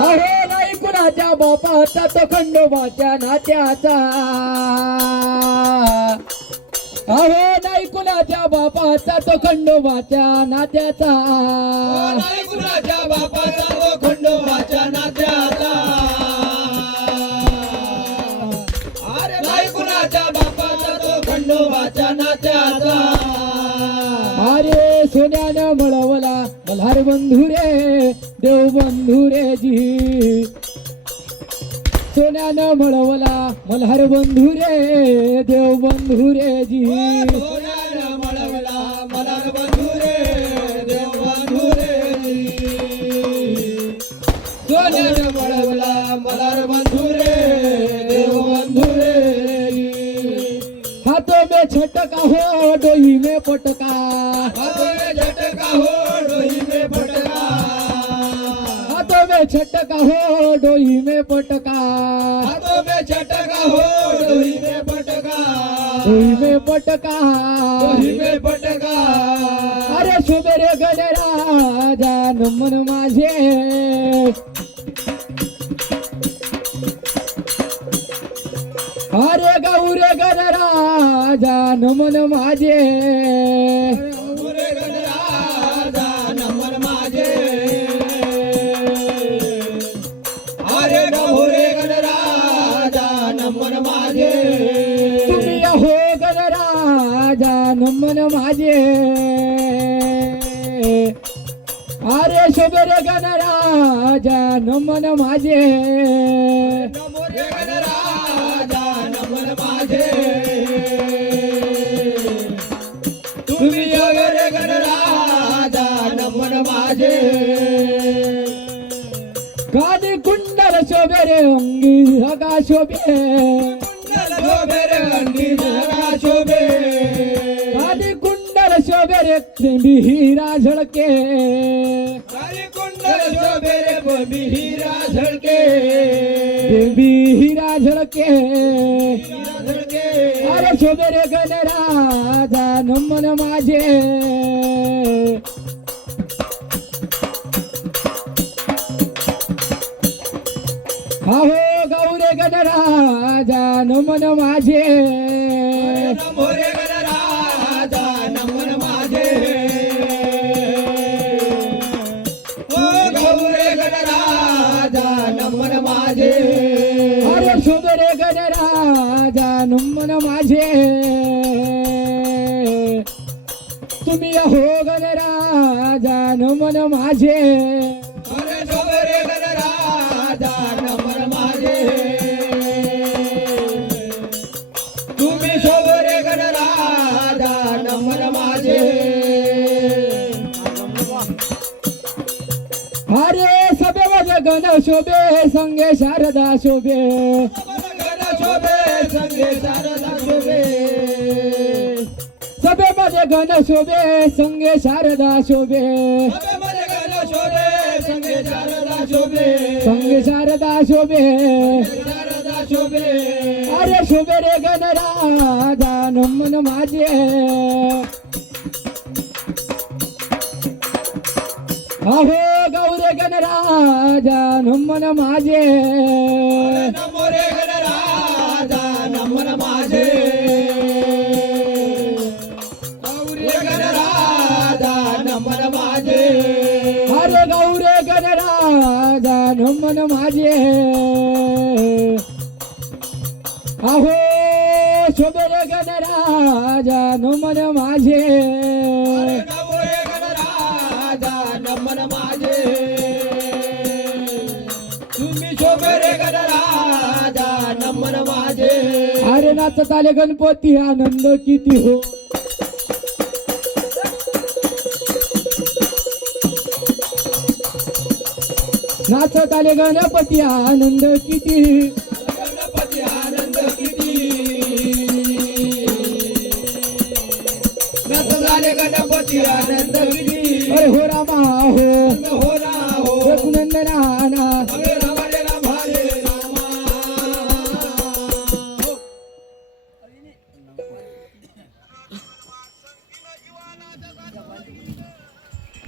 अहो नाही कुणाच्या बापाचा तो खंडोबाच्या नात्याचा अहो नाही कुणाच्या बापाचा तो खंडोबाच्या नात्याचा नाही कुणाच्या बापाचा तो खंडोबाच्या नात्याचा अरे नाही कुणाच्या बापाचा तो खंडोबाच्या नात्याचा अरे सोन्यानं मिळवला मल्हार बंधू रे देव बंधू रे जी सोन्यानं मिळवला मल्हार बंधू रे देव बंधू रे जी सोन्यानं मिळवला मल्हार बंधू रे देव बंधू रे सोन्यानं मिळवला मल्हार बंधू रे देव बंधू रे हाथों में छटका हो डोही में पटका हाथों में झटका हो डोही में फटका हाथों में छटका हो डोही में पटका हाथों में झटका हो डोही में फटका डोही में पटका डोही में फटका अरे शुभेरे गणराजा नमन माझे अरे गौरे गणराजा नमन माझे पुरे गणराजा नमन माझे अरे गहुरे गणराजा नमन माझे तुम्ही हो गणराजा नमन माझे अरे शुभेरे गणराजा नमन माझे नमोरे गणराजा नमन माझे तुम्ही वगैरे गणराजा नमन माझे कानी कुंडल शोभेरे अंगी हगा शोभे शोभे रे अंगी जगा शोभे कानी कुंडल शोभेरे हिरा झळके काली कुंडल शोभे रे बोबी हीरा झळके हिरा झळके हीरा झळके अरे शोभेरे गणराजा नमन माझे अहो गौरे गणराजा नमन माझे नमोरे गणराजा नमन माझे ओ गौरे गणराजा नमन माझे अरे शोभेरे गणराजा नमन माझे तुम्ही हो गणराजा नमन माझे अरे शोभरे गणराजा नमन माझे तुम्ही शोभरे गणराजा नमन माझे अरे सभेमध्ये गण शोभे संगे शारदा शोभे गण शोभे संगे शारदा शोभे सभेमध्ये गण शोभे संगे शारदा शोभे सभेमध्ये गण शोभे संगे शारदा शोभे संगे शारदा शोभे शारदा शोभे अरे शोभे रे गणराजा नमन माझे अहो गौरे गणराजा नमन माझे नमोरे गणराजा नमन माझे गौरी गणराजा नमन माझे अरे गौरे गणराजा नमन माझे अहो शोभे रे गणराजा नमन माझे नमोरे गणराजा नमन माझे तुम्ही शोभरे गणराजा नमन माझे अरे नाचत आले गणपती आनंद किती हो नाचत आले गणपती आनंद किती गणपती आनंद किती नत झाले गणपती आनंद किती अरे हो रामा हो हो ना हो रघुनंदना